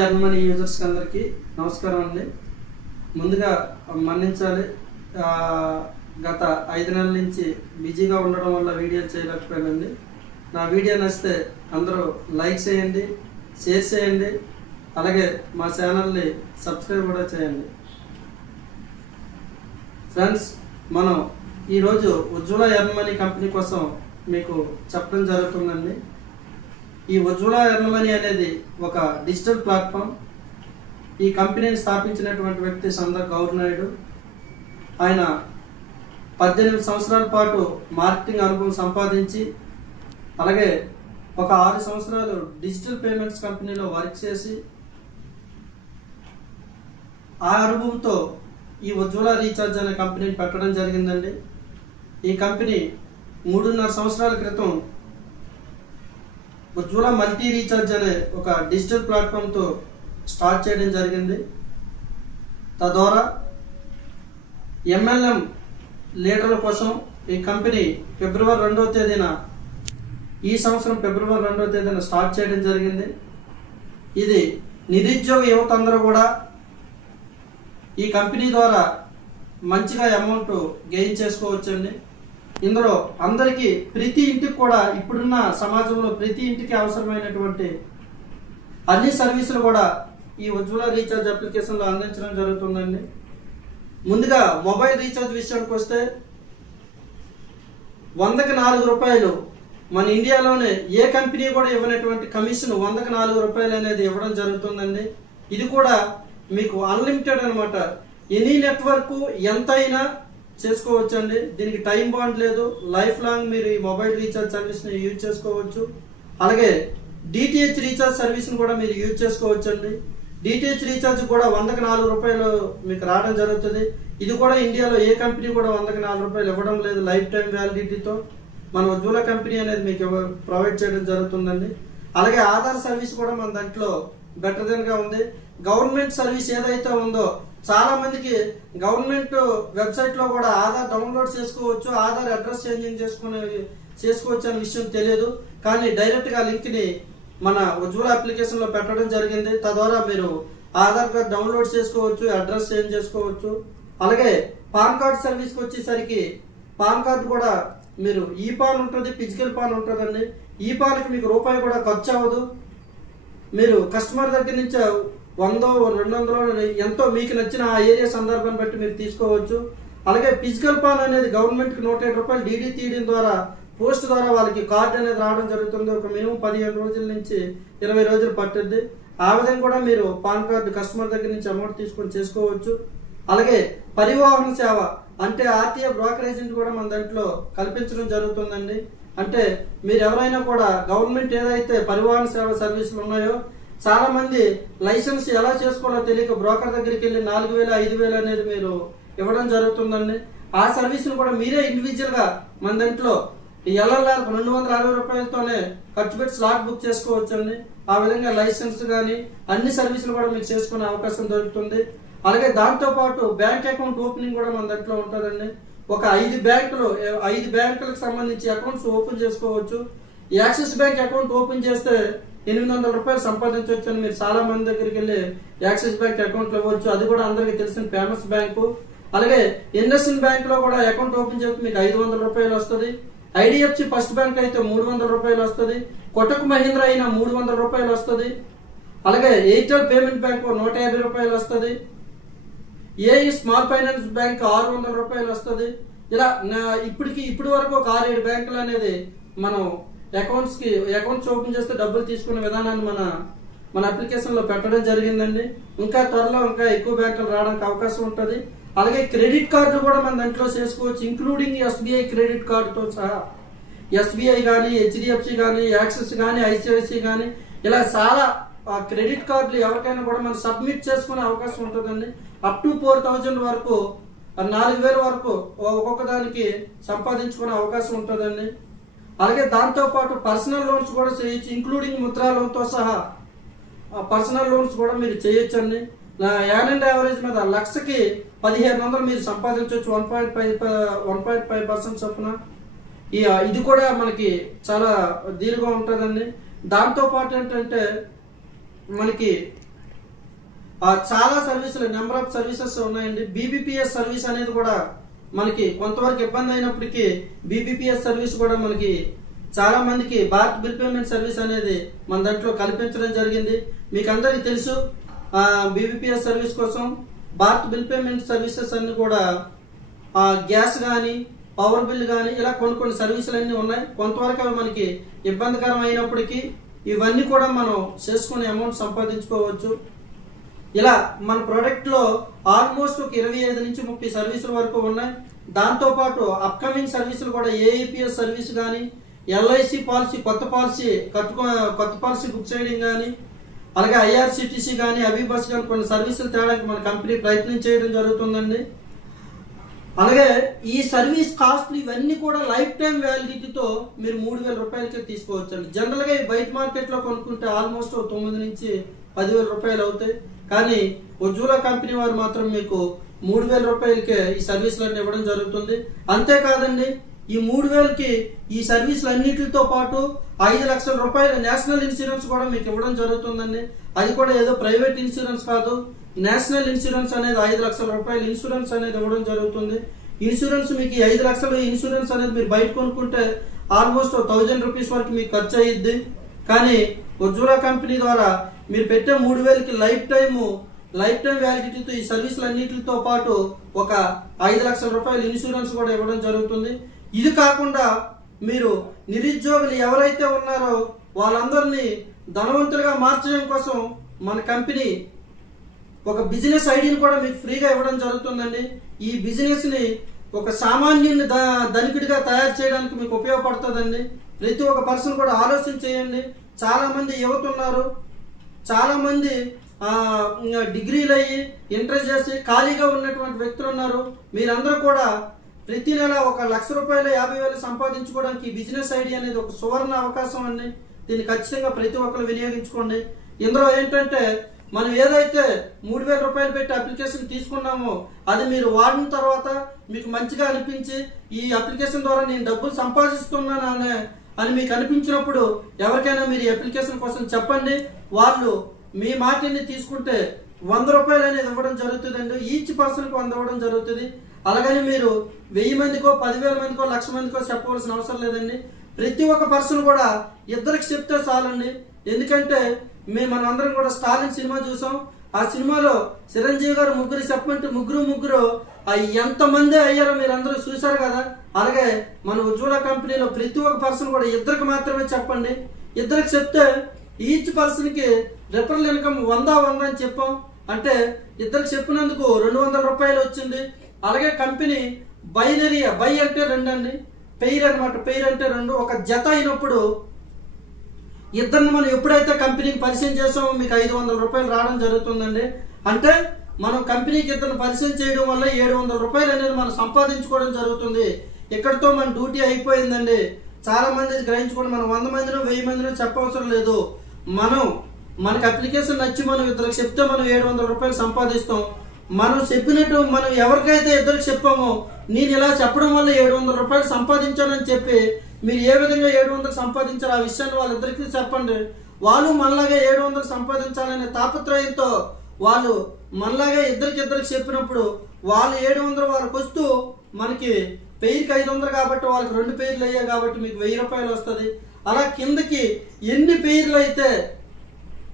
ఎర్నమనీ users అందరికీ నమస్కారం అండి. ముందుగా మన్నించాలి, గత 5 నెలల నుంచి బిజీగా ఉండడం వల్ల వీడియోలు చేయలేకపోయానండి. నా వీడియో నచ్చితే అందరూ లైక్ చేయండి, షేర్ చేయండి, అలాగే మా ఛానల్ని సబ్స్క్రైబ్ కూడా చేయండి. ఫ్రెండ్స్, మనం ఈరోజు ఉజ్వల ఎర్నమనీ కంపెనీ కోసం మీకు చెప్పడం జరుగుతుందండి. ఈ ఉజ్వల ఎర్నమనీ అనేది ఒక డిజిటల్ ప్లాట్ఫామ్. ఈ కంపెనీని స్థాపించినటువంటి వ్యక్తి సందర్ గౌర్ నాయుడు. ఆయన 18 సంవత్సరాల పాటు మార్కెటింగ్ అనుభవం సంపాదించి, అలాగే ఒక 6 సంవత్సరాలు డిజిటల్ పేమెంట్స్ కంపెనీలో వర్క్ చేసి, ఆ అనుభవంతో ఈ ఉజ్వల రీఛార్జ్ అనే కంపెనీని పెట్టడం జరిగిందండి. ఈ కంపెనీ 3.5 సంవత్సరాల క్రితం ఉజ్వల మల్టీ రీఛార్జ్ అనే ఒక డిజిటల్ ప్లాట్ఫామ్తో స్టార్ట్ చేయడం జరిగింది. తద్వారా ఎంఎల్ఎం లీడర్ల కోసం ఈ కంపెనీ ఫిబ్రవరి 2వ తేదీన ఈ సంవత్సరం ఫిబ్రవరి 2వ తేదీన స్టార్ట్ చేయడం జరిగింది. ఇది నిరుద్యోగ యువత అందరూ కూడా ఈ కంపెనీ ద్వారా మంచిగా అమౌంట్ గెయిన్ చేసుకోవచ్చండి. ఇందులో అందరికీ ప్రతి ఇంటికి కూడా ఇప్పుడున్న సమాజంలో ప్రతి ఇంటికి అవసరమైనటువంటి అన్ని సర్వీసులు కూడా ఈ ఉజ్వల రీఛార్జ్ అప్లికేషన్లో అందించడం జరుగుతుందండి. ముందుగా మొబైల్ రీఛార్జ్ విషయానికి వస్తే 100కి 4 రూపాయలు మన ఇండియాలోనే ఏ కంపెనీ కూడా ఇవ్వనటువంటి కమిషన్ 100కి 4 రూపాయలు అనేది ఇవ్వడం జరుగుతుందండి. ఇది కూడా మీకు అన్లిమిటెడ్ అనమాట. ఎనీ నెట్వర్క్ ఎంతైనా చేసుకోవచ్చండి. దీనికి టైం బాండ్ లేదు. లైఫ్ లాంగ్ మీరు ఈ మొబైల్ రీఛార్జ్ సర్వీస్ని యూజ్ చేసుకోవచ్చు. అలాగే డిటిహెచ్ రీఛార్జ్ సర్వీస్ని కూడా మీరు యూజ్ చేసుకోవచ్చండి. డిటిహెచ్ రీఛార్జ్ కూడా 100కి 4 రూపాయలు మీకు రావడం జరుగుతుంది. ఇది కూడా ఇండియాలో ఏ కంపెనీ కూడా 100కి 4 రూపాయలు ఇవ్వడం లేదు. లైఫ్ టైం వ్యాలిడిటీతో మన ఉజ్వల కంపెనీ అనేది మీకు ప్రొవైడ్ చేయడం జరుగుతుందండి. అలాగే ఆధార్ సర్వీస్ కూడా మన దాంట్లో బెటర్ దెన్ గా ఉంది. గవర్నమెంట్ సర్వీస్ ఏదైతే ఉందో, చాలా మందికి గవర్నమెంట్ వెబ్సైట్ లో కూడా ఆధార్ డౌన్లోడ్ చేసుకోవచ్చు, ఆధార్ అడ్రస్ చేంజింగ్ చేసుకోవచ్చు అనే విషయం తెలియదు. కానీ డైరెక్ట్ గా లింక్ ని మన ఉజ్వల అప్లికేషన్ లో పెట్టడం జరిగింది. తద్వారా మీరు ఆధార్ కార్డ్ డౌన్లోడ్ చేసుకోవచ్చు, అడ్రస్ చేంజ్ చేసుకోవచ్చు. అలాగే పాన్ కార్డ్ సర్వీస్ కి వచ్చేసరికి పాన్ కార్డు కూడా మీరు ఈ పాన్ ఉంటుంది, ఫిజికల్ పాన్ ఉంటుందండి. ఈ పాన్కి మీకు రూపాయి కూడా ఖర్చు అవ్వదు. మీరు కస్టమర్ దగ్గర నుంచి 100, 200 ఎంతో మీకు నచ్చిన ఆ ఏరియా సందర్భాన్ని బట్టి మీరు తీసుకోవచ్చు. అలాగే ఫిజికల్ పాన్ అనేది గవర్నమెంట్ కి 107 రూపాయలు డీడీ తీయడం ద్వారా, పోస్ట్ ద్వారా వాళ్ళకి కార్డు అనేది రావడం జరుగుతుంది. ఒక మినిమం 15 రోజుల నుంచి 20 రోజులు పట్టుద్ది. ఆ విధంగా కూడా మీరు పాన్ కార్డు కస్టమర్ దగ్గర నుంచి అమౌంట్ తీసుకొని చేసుకోవచ్చు. అలాగే పరివాహన సేవ అంటే ఆర్టీఏ బ్రోకర్ ఏజెంట్ కూడా మన దాంట్లో కల్పించడం జరుగుతుందండి. అంటే మీరు ఎవరైనా కూడా గవర్నమెంట్ ఏదైతే పరివాహన సేవ సర్వీసులు ఉన్నాయో, చాలా మంది లైసెన్స్ ఎలా చేసుకోవాలో తెలియక బ్రోకర్ దగ్గరికి వెళ్ళి 4,000, 5,000 అనేది మీరు ఇవ్వడం జరుగుతుందండి. ఆ సర్వీసులు కూడా మీరే ఇండివిజువల్ గా మన దాంట్లో ఎల్ఎల్ఆర్ 260 రూపాయలతోనే ఖర్చు పెట్టి స్లాట్ బుక్ చేసుకోవచ్చండి. ఆ విధంగా లైసెన్స్ కానీ అన్ని సర్వీసులు కూడా మీకు చేసుకునే అవకాశం దొరుకుతుంది. అలాగే దాంతో పాటు బ్యాంక్ అకౌంట్ ఓపెనింగ్ కూడా మన దాంట్లో ఉంటుందండి. ఒక 5 బ్యాంకులకు సంబంధించి అకౌంట్స్ ఓపెన్ చేసుకోవచ్చు. యాక్సిస్ బ్యాంక్ అకౌంట్ ఓపెన్ చేస్తే 800 రూపాయలు సంపాదించవచ్చు అని మీరు చాలా మంది దగ్గరికి వెళ్ళి యాక్సిస్ బ్యాంక్ అకౌంట్లు ఇవ్వచ్చు. అది కూడా అందరికి తెలిసిన ఫేమస్ బ్యాంకు. అలాగే ఇండస్ఇండ్ బ్యాంక్ లో కూడా అకౌంట్ ఓపెన్ చేస్తే మీకు 500 రూపాయలు వస్తుంది. ఐడిఎఫ్సి ఫస్ట్ బ్యాంక్ అయితే 300 రూపాయలు వస్తుంది. కొటక్ మహీంద్రా అయినా 300 రూపాయలు వస్తుంది. అలాగే ఎయిర్టెల్ పేమెంట్ బ్యాంక్ 150 రూపాయలు వస్తుంది. ఏఈ స్మాల్ ఫైనాన్స్ బ్యాంక్ 600 రూపాయలు వస్తుంది. ఇలా ఇప్పటి వరకు ఒక 6-7 బ్యాంకులు అనేది మనం అకౌంట్స్ ఓపెన్ చేస్తే డబ్బులు తీసుకునే విధానాన్ని మన అప్లికేషన్ లో పెట్టడం జరిగిందండి. ఇంకా త్వరలో ఇంకా ఎక్కువ బ్యాంకులు రావడానికి అవకాశం ఉంటుంది. అలాగే క్రెడిట్ కార్డు కూడా మన దాంట్లో చేసుకోవచ్చు, ఇంక్లూడింగ్ ఎస్బీఐ క్రెడిట్ కార్డుతో సహా. ఎస్బీఐ కానీ, హెచ్డిఎఫ్సి కానీ, యాక్సిస్ కానీ, ఐసిఐసి కానీ, ఇలా చాలా క్రెడిట్ కార్డులు ఎవరికైనా కూడా మనం సబ్మిట్ చేసుకునే అవకాశం ఉంటుందండి. అప్ టు 4,000 వరకు, 4,000 వరకు ఒక్కొక్క దానికి సంపాదించుకునే అవకాశం ఉంటుందండి. అలాగే దాంతో పాటు పర్సనల్ లోన్స్ కూడా చేయొచ్చు, ఇంక్లూడింగ్ ముద్రా లోన్తో సహా పర్సనల్ లోన్స్ కూడా మీరు చేయొచ్చండి. యావరేజ్ మీద లక్షకి 1,500 మీరు సంపాదించవచ్చు 1.5% చొప్పున. ఇది కూడా మనకి చాలా దీనిగా ఉంటుందండి. దాంతో పాటు ఏంటంటే మనకి చాలా సర్వీసులు నెంబర్ ఆఫ్ సర్వీసెస్ ఉన్నాయండి. బీబీపీఎస్ సర్వీస్ అనేది కూడా మనకి కొంతవరకు ఇబ్బంది అయినప్పటికీ బీబీపీఎస్ సర్వీస్ కూడా మనకి చాలా మందికి భారత్ బిల్ పేమెంట్ సర్వీస్ అనేది మన దాంట్లో కల్పించడం జరిగింది. మీకు అందరికీ తెలుసు బీబీపీఎస్ సర్వీస్ కోసం భారత్ బిల్ పేమెంట్ సర్వీసెస్ అన్ని కూడా గ్యాస్ కానీ పవర్ బిల్ కానీ ఇలా కొన్ని సర్వీసులు అన్నీ ఉన్నాయి. కొంతవరకు అవి మనకి ఇబ్బందికరం అయినప్పటికీ ఇవన్నీ కూడా మనం చేసుకునే అమౌంట్ సంపాదించుకోవచ్చు. ఇలా మన ప్రోడక్ట్ లో ఆల్మోస్ట్ ఒక 25 నుంచి 30 సర్వీసుల వరకు ఉన్నాయి. దాంతో పాటు అప్కమింగ్ సర్వీసులు కూడా ఏఈపీఎస్ సర్వీస్ కానీ ఎల్ఐసి పాలసీ కొత్త పాలసీ బుక్ చేయడం కానీ అలాగే ఐఆర్సిటిసి కానీ అబీబస్ కానీ కొన్ని సర్వీసులు తేడానికి మన కంపెనీ ప్రయత్నం చేయడం జరుగుతుందండి. అలాగే ఈ సర్వీస్ కాస్ట్లు ఇవన్నీ కూడా లైఫ్ టైం వ్యాలిడిటీతో మీరు 3,000 రూపాయలకే తీసుకోవచ్చు అండి. జనరల్ గా బయట మార్కెట్ లో కొనుక్కుంటే ఆల్మోస్ట్ 9 నుంచి 10,000 రూపాయలు అవుతాయి. కానీ ఉజ్వల కంపెనీ వారు మాత్రం మీకు 3,000 రూపాయలకే ఈ సర్వీసులన్నీ ఇవ్వడం జరుగుతుంది. అంతేకాదండి, ఈ 3,000కి ఈ సర్వీసులు అన్నిటితో పాటు 5 లక్షల రూపాయల నేషనల్ ఇన్సూరెన్స్ కూడా మీకు ఇవ్వడం జరుగుతుందండి. అది కూడా ఏదో ప్రైవేట్ ఇన్సూరెన్స్ కాదు, నేషనల్ ఇన్సూరెన్స్ అనేది 5 లక్షల రూపాయల ఇన్సూరెన్స్ అనేది ఇవ్వడం జరుగుతుంది. ఇన్సూరెన్స్ మీకు 5 లక్షల ఇన్సూరెన్స్ అనేది మీరు బయట కొనుక్కుంటే ఆల్మోస్ట్ 1000 రూపీస్ వరకు మీకు ఖర్చు అయ్యిద్ది. కానీ ఉజ్వల కంపెనీ ద్వారా మీరు పెట్టే 3,000కి లైఫ్ టైం వ్యాలిడిటీతో ఈ సర్వీసులు అన్నిటితో పాటు ఒక 5 లక్షల రూపాయల ఇన్సూరెన్స్ కూడా ఇవ్వడం జరుగుతుంది. ఇది కాకుండా మీరు నిరుద్యోగులు ఎవరైతే ఉన్నారో వాళ్ళందరినీ ధనవంతులుగా మార్చడం కోసం మన కంపెనీ ఒక బిజినెస్ ఐడియాని కూడా మీకు ఫ్రీగా ఇవ్వడం జరుగుతుందండి. ఈ బిజినెస్ ని ఒక సామాన్యుని ధనికుడిగా తయారు చేయడానికి మీకు ఉపయోగపడుతుందండి. ప్రతి ఒక్క పర్సన్ కూడా ఆలోచన చేయండి. చాలా మంది యువత ఉన్నారు, చాలా మంది డిగ్రీలు అయ్యి ఇంటర్ చేసి ఖాళీగా ఉన్నటువంటి వ్యక్తులు ఉన్నారు. మీరందరూ కూడా ప్రతి నెల 1 లక్ష రూపాయలు 50,000 సంపాదించుకోవడానికి ఈ బిజినెస్ ఐడియా అనేది ఒక సువర్ణ అవకాశం అండి. దీన్ని ఖచ్చితంగా ప్రతి ఒక్కరు వినియోగించుకోండి. ఇందులో ఏంటంటే మనం ఏదైతే 3,000 రూపాయలు పెట్టి అప్లికేషన్ తీసుకున్నామో అది మీరు వాడిన తర్వాత మీకు మంచిగా అనిపించి ఈ అప్లికేషన్ ద్వారా నేను డబ్బులు సంపాదిస్తున్నాను అని మీకు అనిపించినప్పుడు ఎవరికైనా మీరు అప్లికేషన్ కోసం చెప్పండి. వాళ్ళు మీ మాటిని తీసుకుంటే 100 రూపాయలు అనేది ఇవ్వడం జరుగుతుందండి. ఈచ్ పర్సన్కి 100 ఇవ్వడం జరుగుతుంది. అలాగని మీరు 1000 మందికో 10,000 మందికో 1,00,000 మందికో చెప్పవలసిన అవసరం లేదండి. ప్రతి ఒక్క పర్సన్ కూడా ఇద్దరికి చెప్తే చాలండి. ఎందుకంటే మనం అందరం కూడా స్టాలిన్ సినిమా చూసాం. ఆ సినిమాలో చిరంజీవి గారు ముగ్గురు చెప్పమంటే ముగ్గురు ఎంతమంది అయ్యారో మీరు అందరూ చూసారు కదా. అలాగే మన ఉజ్వల కంపెనీలో ప్రతి ఒక్క పర్సన్ కూడా ఇద్దరికి మాత్రమే చెప్పండి. ఇద్దరికి చెప్తే ఈచ్ పర్సన్ కి రిఫరల్ ఇన్కమ్ 100 అని చెప్పాం. అంటే ఇద్దరికి చెప్పినందుకు 200 రూపాయలు వచ్చింది. అలాగే కంపెనీ బైనరీ బై అంటే 2 అండి, పెయిర్ అనమాట. పెయిర్ అంటే 2 ఒక జత అయినప్పుడు ఇద్దరిని మనం ఎప్పుడైతే కంపెనీకి పరిచయం చేసామో మీకు 500 రూపాయలు రావడం జరుగుతుందండి. అంటే మనం కంపెనీకి ఇద్దరిని పరిచయం చేయడం వల్ల 700 రూపాయలు అనేది మనం సంపాదించుకోవడం జరుగుతుంది. ఇక్కడితో మన డ్యూటీ అయిపోయిందండి. చాలా మంది గ్రహించుకోండి. మనం 100 మందినో 1000 మందినో చెప్పవసరం లేదు. మనకి అప్లికేషన్ నచ్చి మనం ఇద్దరికి చెప్తే మనం 700 రూపాయలు సంపాదిస్తాం. మనం చెప్పినట్టు మనం ఎవరికైతే ఇద్దరికి చెప్పామో నేను ఇలా చెప్పడం వల్ల 700 రూపాయలు సంపాదించానని చెప్పి మీరు ఏ విధంగా 700 సంపాదించారు ఆ విషయాన్ని వాళ్ళిద్దరికీ చెప్పండి. వాళ్ళు మనలాగే 700 సంపాదించాలనే తాపత్రయంతో వాళ్ళు మనలాగే ఇద్దరికి చెప్పినప్పుడు వాళ్ళు 700 వరకు వస్తూ మనకి పెయిర్కి 500 కాబట్టి వాళ్ళకి 2 పెయిర్లు అయ్యాయి కాబట్టి మీకు 1000 రూపాయలు వస్తుంది. అలా కిందకి ఎన్ని పెయిర్లు అయితే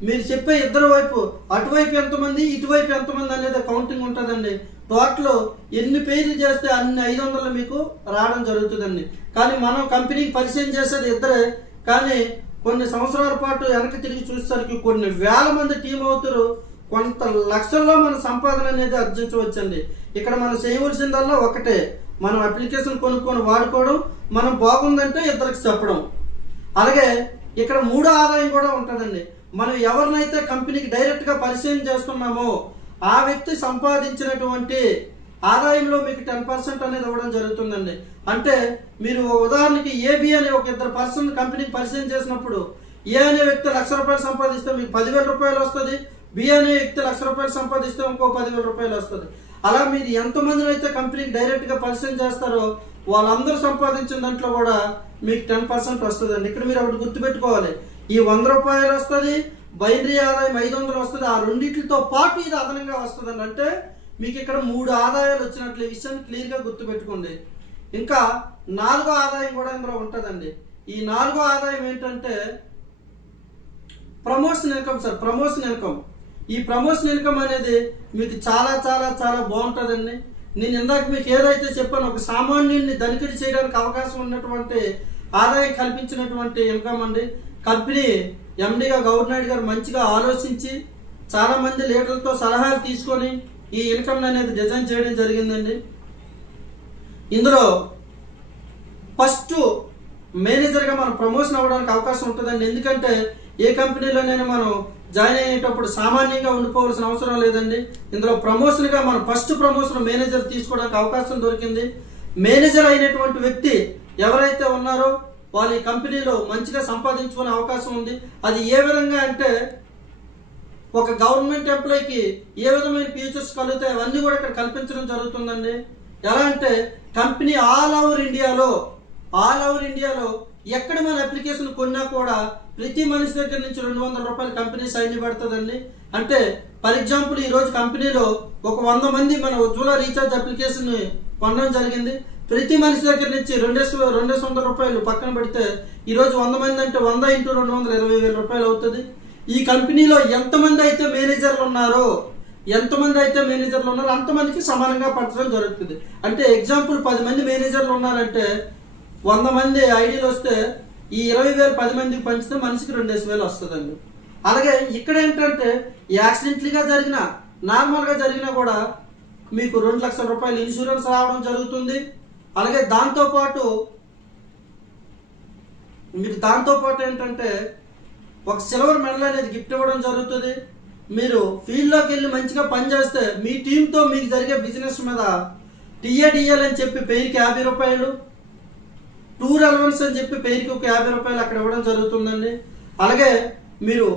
మీరు చెప్పే ఇద్దరు వైపు అటువైపు ఎంతమంది ఇటువైపు ఎంతమంది అనేది కౌంటింగ్ ఉంటుందండి. టోటల్ ఎన్ని పేర్లు చేస్తే అన్ని 500 మీకు రావడం జరుగుతుందండి. కానీ మనం కంపెనీకి పరిచయం చేసేది ఇద్దరే. కానీ కొన్ని సంవత్సరాల పాటు వెనక్కి తిరిగి చూసేసరికి కొన్ని వేల మంది టీం అవుతారు. కొంత లక్షల్లో మన సంపాదన అనేది ఆర్జించవచ్చండి. ఇక్కడ మనం చేయవలసిందల్లా ఒకటే, మనం అప్లికేషన్ కొనుక్కొని వాడుకోవడం, మనం బాగుందంటే ఇద్దరికి చెప్పడం. అలాగే ఇక్కడ 3వ ఆదాయం కూడా ఉంటుందండి. మనం ఎవరినైతే కంపెనీకి డైరెక్ట్ గా పరిచయం చేస్తున్నామో ఆ వ్యక్తి సంపాదించినటువంటి ఆదాయంలో మీకు 10% అనేది ఇవ్వడం జరుగుతుందండి. అంటే మీరు ఉదాహరణకి ఏబి అనే ఒక ఇద్దరు పర్సన్ కంపెనీకి పరిచయం చేసినప్పుడు ఏ అనే వ్యక్తి 1,00,000 రూపాయలు సంపాదిస్తే మీకు 10,000 రూపాయలు వస్తుంది. బి అనే వ్యక్తి 1,00,000 రూపాయలు సంపాదిస్తే ఇంకో 10,000 రూపాయలు వస్తుంది. అలా మీరు ఎంతమందిని అయితే కంపెనీకి డైరెక్ట్ గా పరిచయం చేస్తారో వాళ్ళందరూ సంపాదించిన దాంట్లో కూడా మీకు 10% వస్తుందండి. ఇక్కడ మీరు ఒకటి గుర్తుపెట్టుకోవాలి, ఈ 100 రూపాయలు వస్తుంది బైనరీ ఆదాయం 500 వస్తుంది. ఆ రెండింటితో పాటు ఇది అదనంగా వస్తుందండి. అంటే మీకు ఇక్కడ 3 ఆదాయాలు వచ్చినట్లు ఈ విషయాన్ని క్లియర్గా గుర్తుపెట్టుకోండి. ఇంకా 4వ ఆదాయం కూడా ఇందులో ఉంటుందండి. ఈ 4వ ఆదాయం ఏంటంటే promotion income sir. Promotion income. ఈ ప్రమోషన్ ఇన్కమ్ అనేది మీకు చాలా చాలా చాలా బాగుంటుందండి. నేను ఇందాక మీకు ఏదైతే చెప్పానో ఒక సామాన్యుడిని ధనికుడి చేయడానికి అవకాశం ఉన్నటువంటి ఆదాయం కల్పించినటువంటి ఇన్కమ్ అండి. కంపెనీ ఎండీగా గవర్నర్ గారు మంచిగా ఆలోచించి చాలా మంది లీడర్లతో సలహాలు తీసుకొని ఈ ఇన్కమ్ అనేది డిజైన్ చేయడం జరిగిందండి. ఇందులో ఫస్ట్ మేనేజర్గా మనం ప్రమోషన్ అవ్వడానికి అవకాశం ఉంటుందండి. ఎందుకంటే ఏ కంపెనీలోనైనా మనం జాయిన్ అయ్యేటప్పుడు సామాన్యంగా ఉండిపోవాల్సిన అవసరం లేదండి. ఇందులో ప్రమోషన్గా మనం ఫస్ట్ ప్రమోషన్ మేనేజర్ తీసుకోవడానికి అవకాశం దొరికింది. మేనేజర్ అయినటువంటి వ్యక్తి ఎవరైతే ఉన్నారో వాళ్ళు ఈ కంపెనీలో మంచిగా సంపాదించుకునే అవకాశం ఉంది. అది ఏ విధంగా అంటే ఒక గవర్నమెంట్ ఎంప్లాయీకి ఏ విధమైన ఫీచర్స్ కలుగుతాయి అవన్నీ కూడా ఇక్కడ కల్పించడం జరుగుతుందండి. ఎలా అంటే కంపెనీ ఆల్ ఓవర్ ఇండియాలో ఎక్కడ మన అప్లికేషన్ కొన్నా కూడా ప్రతి మనిషి దగ్గర నుంచి 200 రూపాయలు కంపెనీ సైన్ పెడుతుందండి. అంటే ఫర్ ఎగ్జాంపుల్ ఈ రోజు కంపెనీలో ఒక 100 మంది మన ఉజ్వల రీఛార్జ్ అప్లికేషన్ కొనడం జరిగింది. ప్రతి మనిషి దగ్గర నుంచి 200 రూపాయలు పక్కన పెడితే ఈ రోజు 100 మంది అంటే 100 × 200 20,000 రూపాయలు అవుతుంది. ఈ కంపెనీలో ఎంతమంది అయితే మేనేజర్లు ఉన్నారో అంతమందికి సమానంగా పంచడం జరుగుతుంది. అంటే ఎగ్జాంపుల్ 10 మంది మేనేజర్లు ఉన్నారంటే 100 మంది ఐడీలు వస్తే ఈ 20,000 10 మందికి పంచితే మనిషికి 2,000 వస్తుందండి. అలాగే ఇక్కడ ఏంటంటే యాక్సిడెంట్లీగా జరిగినా నార్మల్గా జరిగినా కూడా మీకు 2 లక్షల రూపాయలు ఇన్సూరెన్స్ రావడం జరుగుతుంది. అలాగే దాంతోపాటు ఏంటంటే ఒక సిల్వర్ మెడల్ అనేది గిఫ్ట్ ఇవ్వడం జరుగుతుంది. మీరు ఫీల్డ్లోకి వెళ్ళి మంచిగా పనిచేస్తే మీ టీంతో మీకు జరిగే బిజినెస్ మీద టీఏడిఎల్ అని చెప్పి పేరుకి 50 రూపాయలు, టూర్ అలవెన్స్ అని చెప్పి పేరుకి ఒక 50 రూపాయలు అక్కడ ఇవ్వడం జరుగుతుందండి. అలాగే మీరు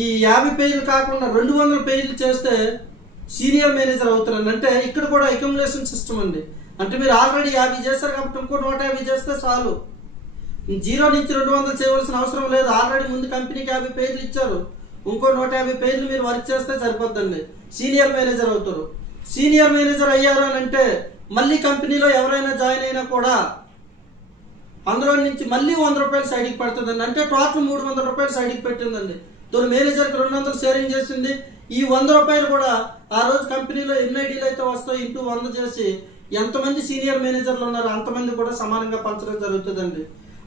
ఈ 50 పేర్లు కాకుండా 200 పేర్లు చేస్తే సీనియర్ మేనేజర్ అవుతారండి. అంటే ఇక్కడ కూడా అక్యుములేషన్ సిస్టమ్ అండి. అంటే మీరు ఆల్రెడీ 50 చేస్తారు కాబట్టి ఇంకో 150 చేస్తే చాలు. 0 నుంచి 200 చేయవలసిన అవసరం లేదు. ఆల్రెడీ ముందు కంపెనీకి 50 పేర్లు ఇచ్చారు. ఇంకో 150 పేర్లు మీరు వర్క్ చేస్తే సరిపోద్దండి. సీనియర్ మేనేజర్ అవుతారు. సీనియర్ మేనేజర్ అయ్యారు అని అంటే మళ్ళీ కంపెనీలో ఎవరైనా జాయిన్ అయినా కూడా అందులో నుంచి మళ్ళీ 100 రూపాయలు సైడ్కి పడుతుందండి. అంటే టోటల్ 300 రూపాయలు సైడ్కి పెట్టిందండి. తొలి మేనేజర్కి 200 షేరింగ్ చేసింది. ఈ 100 రూపాయలు కూడా ఆ రోజు కంపెనీలో ఎన్ని ఐడీలు అయితే వస్తాయో ఇంటూ 100 చేసి ఎంతమంది సీనియర్ మేనేజర్లు ఉన్నారో అంతమంది కూడా సమానంగా పంచడం జరుగుతుందండి.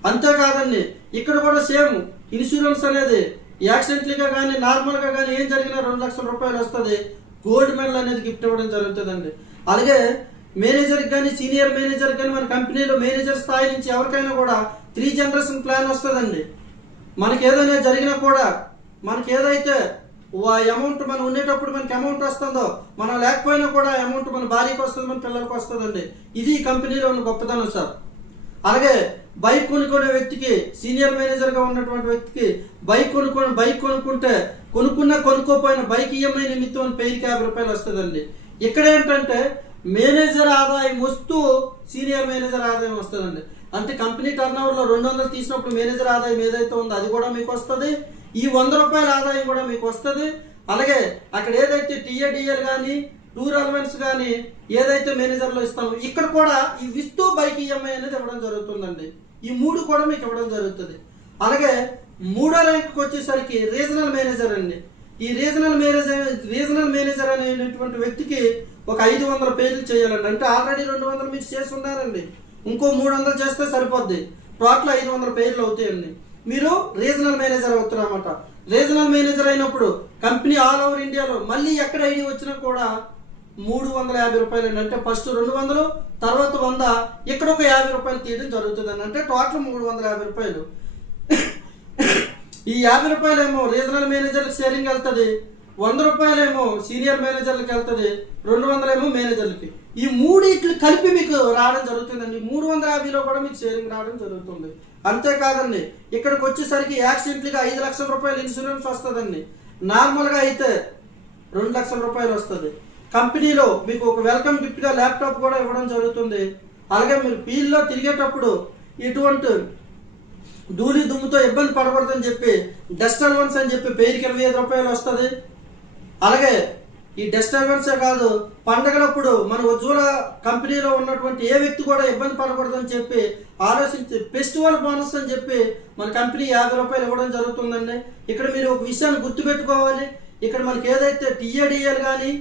అంతేకాదండి ఇక్కడ కూడా సేమ్ ఇన్సూరెన్స్ అనేది యాక్సిడెంట్లీగా కానీ నార్మల్గా కానీ ఏం జరిగినా 2 లక్షల రూపాయలు వస్తుంది. గోల్డ్ మెడల్ అనేది గిఫ్ట్ ఇవ్వడం జరుగుతుందండి. అలాగే మేనేజర్కి కానీ సీనియర్ మేనేజర్ కానీ మన కంపెనీలో మేనేజర్ స్థాయి నుంచి ఎవరికైనా కూడా 3 జనరేషన్ ప్లాన్ వస్తుందండి. మనకి ఏదైనా జరిగినా కూడా మనకి ఏదైతే అమౌంట్ మనం ఉండేటప్పుడు మనకి అమౌంట్ వస్తుందో మనం లేకపోయినా కూడా అమౌంట్ మన భార్యకి వస్తుంది, మన పిల్లలకు వస్తుందండి. ఇది ఈ కంపెనీలో ఉన్న గొప్పతనం సార్. అలాగే బైక్ కొనుక్కునే వ్యక్తికి సీనియర్ మేనేజర్గా ఉన్నటువంటి వ్యక్తికి బైక్ కొనుక్కుంటే కొనుక్కోపోయిన బైక్ ఈఎంఐ నిమిత్తం పేరుకి 50 రూపాయలు వస్తుందండి. ఇక్కడ ఏంటంటే మేనేజర్ ఆదాయం వస్తూ సీనియర్ మేనేజర్ ఆదాయం వస్తుందండి. అంటే కంపెనీ టర్నోవర్లో 200 తీసినప్పుడు మేనేజర్ ఆదాయం ఏదైతే ఉందో అది కూడా మీకు వస్తుంది. ఈ 100 రూపాయల ఆదాయం కూడా మీకు వస్తుంది. అలాగే అక్కడ ఏదైతే టీఏడిఎల్ కానీ టూర్ అలవెన్స్ కానీ ఏదైతే మేనేజర్లో ఇస్తామో ఇక్కడ కూడా ఇవి ఇస్తూ బైక్ ఈఎంఐ అనేది ఇవ్వడం జరుగుతుందండి. ఈ 3 కూడా మీకు ఇవ్వడం జరుగుతుంది. అలాగే 3వ ర్యాంక్కి వచ్చేసరికి రీజనల్ మేనేజర్ అండి. ఈ రీజనల్ మేనేజర్ అనేటువంటి వ్యక్తికి ఒక 500 పేర్లు చేయాలండి. అంటే ఆల్రెడీ 200 మీరు చేసి ఉన్నారండి. ఇంకో 300 చేస్తే సరిపోద్ది. టోటల్ 500 పేర్లు అవుతాయండి. మీరు రీజనల్ మేనేజర్ అవుతారు అన్నమాట. రీజనల్ మేనేజర్ అయినప్పుడు కంపెనీ ఆల్ ఓవర్ ఇండియాలో మళ్ళీ ఎక్కడ ఐడి వచ్చినా కూడా 350 రూపాయలు అండి. అంటే ఫస్ట్ 200 తర్వాత 100 ఇక్కడ ఒక 50 రూపాయలు తీయడం జరుగుతుందండి. అంటే టోటల్ 350 రూపాయలు. ఈ 50 రూపాయలేమో రీజనల్ మేనేజర్కి షేరింగ్ వెళ్తుంది, 100 రూపాయలేమో సీనియర్ మేనేజర్లకి వెళ్తుంది, 200 ఏమో మేనేజర్లకి. ఈ 3 కలిపి మీకు రావడం జరుగుతుందండి. 350లో కూడా మీకు షేరింగ్ రావడం జరుగుతుంది. అంతేకాదండి ఇక్కడికి వచ్చేసరికి యాక్సిడెంట్లీగా 5 లక్షల రూపాయలు ఇన్సూరెన్స్ వస్తుందండి. నార్మల్గా అయితే 2 లక్షల రూపాయలు వస్తుంది. కంపెనీలో మీకు ఒక వెల్కమ్ గిఫ్ట్గా ల్యాప్టాప్ కూడా ఇవ్వడం జరుగుతుంది. అలాగే మీరు ఫీల్డ్లో తిరిగేటప్పుడు ఇటువంటి ధూళి దుమ్ముతో ఇబ్బంది పడకూడదని చెప్పి డస్ట్ అలవెన్స్ అని చెప్పి పేరుకి 25 రూపాయలు వస్తుంది. అలాగే ఈ డస్ట్ అలవెన్సే కాదు, పండగలప్పుడు మన ఉజ్వల కంపెనీలో ఉన్నటువంటి ఏ వ్యక్తి కూడా ఇబ్బంది పడకూడదని చెప్పి ఆలోచించి ఫెస్టివల్ బోనస్ అని చెప్పి మన కంపెనీ 50 రూపాయలు ఇవ్వడం జరుగుతుందండి. ఇక్కడ మీరు ఒక విషయాన్ని గుర్తుపెట్టుకోవాలి. ఇక్కడ మనకి ఏదైతే టీఏడిఎల్ కానీ,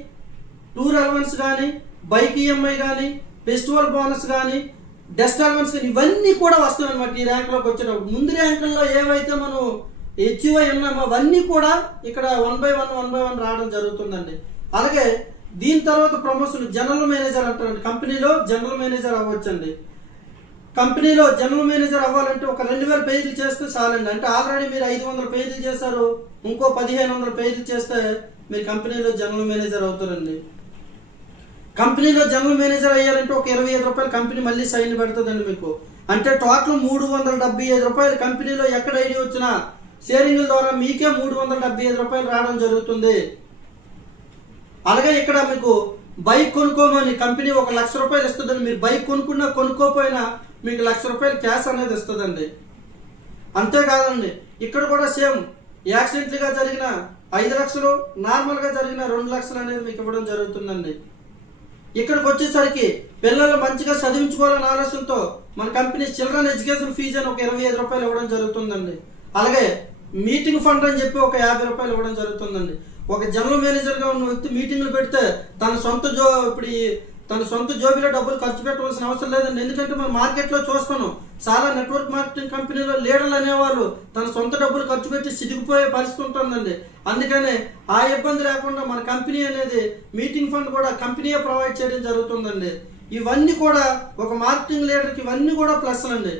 టూర్ అలవెన్స్ కానీ, బైక్ ఈఎంఐ కానీ, ఫెస్టివల్ బోనస్ కానీ, డస్ట్ అలవెన్స్ కానీ ఇవన్నీ కూడా వస్తాయి అనమాట. ఈ ర్యాంకులోకి వచ్చేటప్పుడు ముందు ర్యాంకుల్లో ఏవైతే మనం అచీవ్ అయి ఉన్నామో అవన్నీ కూడా ఇక్కడ 1 by 1 రావడం జరుగుతుందండి. అలాగే దీని తర్వాత ప్రమోషన్ జనరల్ మేనేజర్ అంటారండి. కంపెనీలో జనరల్ మేనేజర్ అవ్వచ్చండి. కంపెనీలో జనరల్ మేనేజర్ అవ్వాలంటే ఒక 2000 పేజీలు చేస్తే చాలండి. అంటే ఆల్రెడీ మీరు 500 పేజీలు చేశారు, ఇంకో 1500 పేజీలు చేస్తే మీరు కంపెనీలో జనరల్ మేనేజర్ అవుతారండి. కంపెనీలో జనరల్ మేనేజర్ అయ్యారంటే ఒక 25 రూపాయలు కంపెనీ మళ్ళీ సైన్ పెడుతుందండి మీకు. అంటే టోటల్ 375 రూపాయలు కంపెనీలో ఎక్కడ ఐడి వచ్చినా షేరింగ్ల ద్వారా మీకే 375 రూపాయలు రావడం జరుగుతుంది. అలాగే ఇక్కడ మీకు బైక్ కొనుక్కోమని కంపెనీ 1 లక్ష రూపాయలు ఇస్తుందండి. మీరు బైక్ కొనుక్కున్నా కొనుక్కోపోయినా మీకు 1 లక్ష రూపాయలు క్యాష్ అనేది ఇస్తుందండి. అంతేకాదండి ఇక్కడ కూడా సేమ్ యాక్సిడెంట్లుగా జరిగిన 5 లక్షలు, నార్మల్గా జరిగిన 2 లక్షలు అనేది మీకు ఇవ్వడం జరుగుతుందండి. ఇక్కడికి వచ్చేసరికి పిల్లలు మంచిగా చదివించుకోవాలనే ఆలోచనతో మన కంపెనీ చిల్డ్రన్ ఎడ్యుకేషన్ ఫీజు అని ఒక 25 రూపాయలు ఇవ్వడం జరుగుతుందండి. అలాగే మీటింగ్ ఫండ్ అని చెప్పి ఒక 50 రూపాయలు ఇవ్వడం జరుగుతుందండి. ఒక జనరల్ మేనేజర్గా ఉన్న వ్యక్తి మీటింగ్లు పెడితే తన సొంత జోబీలో డబ్బులు ఖర్చు పెట్టవలసిన అవసరం లేదండి. ఎందుకంటే మనం మార్కెట్లో చూస్తాను, చాలా నెట్వర్క్ మార్కెటింగ్ కంపెనీలో లీడర్లు అనేవాళ్ళు తన సొంత డబ్బులు ఖర్చు పెట్టి సిదిగిపోయే పరిస్థితి ఉంటుందండి. అందుకనే ఆ ఇబ్బంది లేకుండా మన కంపెనీ అనేది మీటింగ్ ఫండ్ కూడా కంపెనీయే ప్రొవైడ్ చేయడం జరుగుతుందండి. ఇవన్నీ కూడా ఒక మార్కెటింగ్ లీడర్కి ఇవన్నీ కూడా ప్లస్ అండి.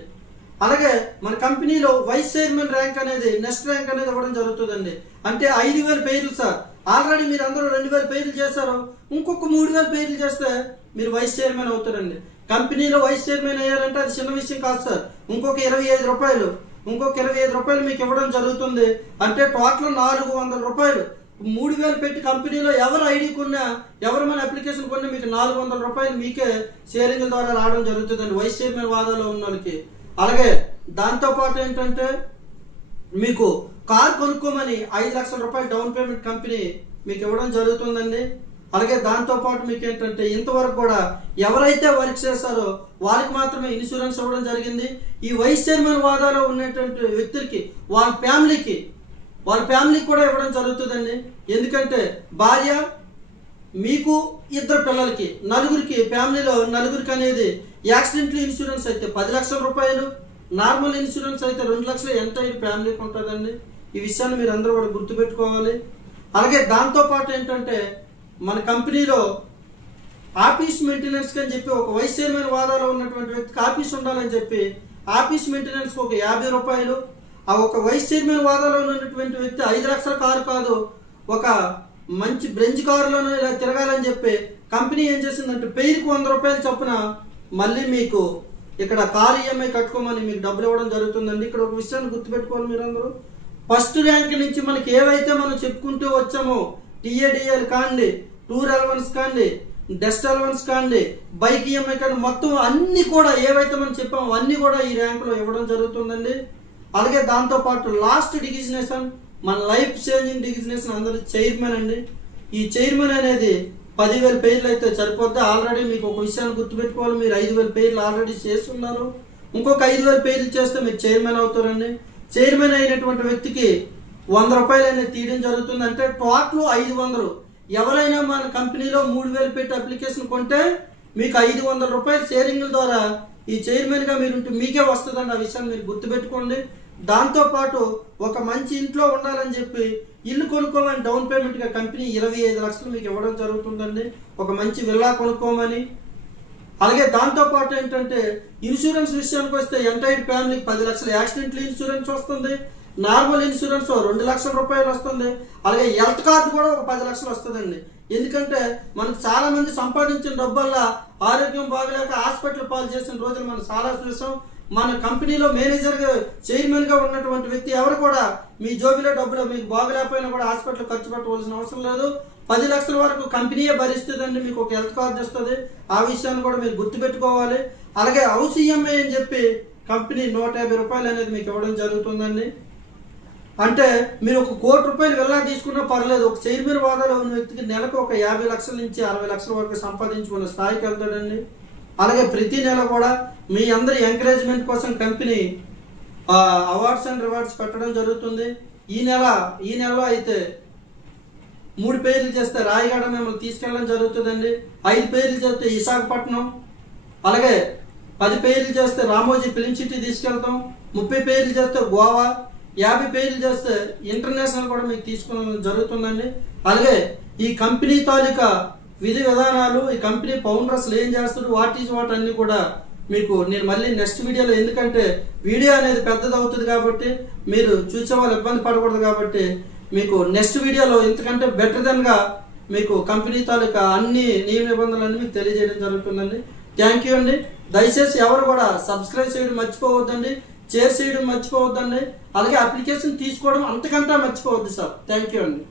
అలాగే మన కంపెనీలో వైస్ చైర్మన్ ర్యాంక్ అనేది నెక్స్ట్ ర్యాంక్ అనేది ఇవ్వడం జరుగుతుందండి. అంటే 5000 పేజీలు సార్, ఆల్రెడీ మీరు అందరూ 2000 పేజీలు చేశారు, ఇంకొక 3000 పేజీలు చేస్తే మీరు వైస్ చైర్మన్ అవుతారండి. కంపెనీలో వైస్ చైర్మన్ అయ్యారంటే అది చిన్న విషయం కాదు సార్. ఇంకొక 25 రూపాయలు మీకు ఇవ్వడం జరుగుతుంది. అంటే టోటల్ 400 రూపాయలు. 3000 పెట్టి కంపెనీలో ఎవరు ఐడి కొన్నా, ఎవరు మన అప్లికేషన్ కొన్నా మీకు 400 రూపాయలు మీకే షేరింగ్ ద్వారా రావడం జరుగుతుందండి వైస్ చైర్మన్ వాదాలో ఉన్న వాళ్ళకి. అలాగే దాంతోపాటు ఏంటంటే మీకు కార్ కొనుక్కోమని 5 లక్షల రూపాయలు డౌన్ పేమెంట్ కంపెనీ మీకు ఇవ్వడం జరుగుతుందండి. అలాగే దాంతోపాటు మీకు ఏంటంటే ఇంతవరకు కూడా ఎవరైతే వర్క్ చేస్తారో వాళ్ళకి మాత్రమే ఇన్సూరెన్స్ ఇవ్వడం జరిగింది. ఈ వైస్ చైర్మన్ వాదాలో ఉన్నటువంటి వ్యక్తులకి వాళ్ళ ఫ్యామిలీకి కూడా ఇవ్వడం జరుగుతుందండి. ఎందుకంటే భార్య, మీకు 2 పిల్లలకి, ఫ్యామిలీలో నలుగురికి అనేది యాక్సిడెంటల్ ఇన్సూరెన్స్ అయితే 10 లక్షల రూపాయలు, నార్మల్ ఇన్సూరెన్స్ అయితే 2 లక్షలు ఎంటైర్ ఫ్యామిలీకి ఉంటుందండి. ఈ విషయాన్ని మీరు అందరూ కూడా గుర్తుపెట్టుకోవాలి. అలాగే దాంతోపాటు ఏంటంటే మన కంపెనీలో ఆఫీస్ మెయింటెనెన్స్ అని చెప్పి ఒక వైస్ చైర్మన్ వాదాలో ఉన్నటువంటి వ్యక్తికి ఆఫీస్ ఉండాలని చెప్పి ఆఫీస్ మెయింటెనెన్స్ ఒక 50 రూపాయలు. ఆ ఒక వైస్ చైర్మన్ వాదాలో ఉన్నటువంటి వ్యక్తి 5 లక్షల కారు కాదు, ఒక మంచి బ్రెంజ్ కారులోనూ ఇలా తిరగాలని చెప్పి కంపెనీ ఏం చేసిందంటే పేరుకు 100 రూపాయలు చొప్పున మళ్ళీ మీకు ఇక్కడ కారు ఈఎంఐ కట్టుకోమని మీకు డబ్బులు ఇవ్వడం జరుగుతుందండి. ఇక్కడ ఒక విషయాన్ని గుర్తుపెట్టుకోవాలి మీరందరూ. ఫస్ట్ ర్యాంక్ నుంచి మనకి ఏవైతే మనం చెప్పుకుంటూ వచ్చామో టీఏడిఎల్ కాండి, టూర్ అలవెన్స్ కాండి, డస్ట్ అలవెన్స్ కాండి, బైక్ ఈఎంఐ కాండి, మొత్తం అన్ని కూడా ఏవైతే మనం చెప్పామో అన్ని కూడా ఈ ర్యాంకులో ఇవ్వడం జరుగుతుందండి. అలాగే దాంతోపాటు లాస్ట్ డిజిగ్నేషన్ మన లైఫ్ చేంజింగ్ డిజిగ్నేషన్ అందరూ చైర్మన్ అండి. ఈ చైర్మన్ అనేది 10,000 పేజీలు అయితే సరిపోద్ది. ఆల్రెడీ మీకు ఒక విషయాన్ని గుర్తుపెట్టుకోవాలి, మీరు 5,000 పేజీలు ఆల్రెడీ చేస్తున్నారు, ఇంకొక 5,000 పేజీలు చేస్తే మీరు చైర్మన్ అవుతారండి. చైర్మన్ అయినటువంటి వ్యక్తికి 100 రూపాయలు అనేది తీయడం జరుగుతుంది. అంటే టోటల్ 500. ఎవరైనా మన కంపెనీలో 3,000 పెట్టి అప్లికేషన్ కొంటే మీకు 500 రూపాయలు షేరింగ్ల ద్వారా ఈ చైర్మన్గా మీరు మీకే వస్తుందండి. ఆ విషయాన్ని మీరు గుర్తుపెట్టుకోండి. దాంతోపాటు ఒక మంచి ఇంట్లో ఉండాలని చెప్పి ఇల్లు కొనుక్కోమని డౌన్ పేమెంట్గా కంపెనీ 25 లక్షలు మీకు ఇవ్వడం జరుగుతుందండి, ఒక మంచి విల్లా కొనుక్కోమని. అలాగే దాంతోపాటు ఏంటంటే ఇన్సూరెన్స్ విషయానికి వస్తే ఎంటైర్ ఫ్యామిలీకి 10 లక్షల యాక్సిడెంటల్ ఇన్సూరెన్స్ వస్తుంది, నార్మల్ ఇన్సూరెన్స్ 2 లక్షల రూపాయలు వస్తుంది. అలాగే హెల్త్ కార్డు కూడా ఒక 10 లక్షలు వస్తుందండి. ఎందుకంటే మనకు చాలా మంది సంపాదించిన డబ్బుల్లా ఆరోగ్యం బాగలేక హాస్పిటల్ పాలు చేసిన రోజులు మనం చాలా చూసాం. మన కంపెనీలో మేనేజర్గా చైర్మన్గా ఉన్నటువంటి వ్యక్తి ఎవరు కూడా మీ జోబీలో డబ్బులు మీకు బాగలేకపోయినా కూడా హాస్పిటల్ ఖర్చు పెట్టవలసిన అవసరం లేదు. 10 లక్షల వరకు కంపెనీయే భరిస్తుందండి, మీకు ఒక హెల్త్ కార్డు వస్తుంది. ఆ విషయాన్ని కూడా మీరు గుర్తుపెట్టుకోవాలి. అలాగే హౌస్ ఈఎంఐ అని చెప్పి కంపెనీ 150 రూపాయలు అనేది మీకు ఇవ్వడం జరుగుతుందండి. అంటే మీరు ఒక 1 కోటి రూపాయలు వెళ్ళా తీసుకున్నా పర్లేదు, ఒక చైర్మన్ హోదాలో ఉన్న వ్యక్తికి నెలకు ఒక 50 లక్షల నుంచి 60 లక్షల వరకు సంపాదించుకున్న స్థాయికి వెళ్తాడండి. అలాగే ప్రతి నెల కూడా మీ అందరి ఎంకరేజ్మెంట్ కోసం కంపెనీ అవార్డ్స్ అండ్ రివార్డ్స్ పెట్టడం జరుగుతుంది. ఈ నెలలో అయితే 3 పేర్లు చేస్తే రాయగడ మిమ్మల్ని తీసుకెళ్ళడం జరుగుతుందండి. 5 పేర్లు చేస్తే విశాఖపట్నం, అలాగే 10 పేర్లు చేస్తే రామోజీ ఫిలిం సిటీ తీసుకెళ్తాం, 30 పేర్లు చేస్తే గోవా, 50 పేర్లు చేస్తే ఇంటర్నేషనల్ కూడా మీకు తీసుకోవడం జరుగుతుందండి. అలాగే ఈ కంపెనీ తాలూకా విధి విధానాలు, ఈ కంపెనీ ఫౌండర్స్ ఏం చేస్తారు, వాట్ ఈజ్ వాట్ అన్ని కూడా మీకు నేను మళ్ళీ నెక్స్ట్ వీడియోలో, ఎందుకంటే వీడియో అనేది పెద్దది అవుతుంది కాబట్టి మీరు చూసే వాళ్ళు ఇబ్బంది పడకూడదు కాబట్టి మీకు నెక్స్ట్ వీడియోలో ఇంతకంటే బెటర్ దెన్గా మీకు కంపెనీ తాలూకా అన్ని నియమ నిబంధనలన్నీ మీకు తెలియజేయడం జరుగుతుందండి. థ్యాంక్ యూ అండి. దయచేసి ఎవరు కూడా సబ్స్క్రైబ్ చేయడం మర్చిపోవద్దండి, షేర్ చేయడం మర్చిపోవద్దండి, అలాగే అప్లికేషన్ తీసుకోవడం అంతకంటే మర్చిపోవద్దు సార్. థ్యాంక్ యూ అండి.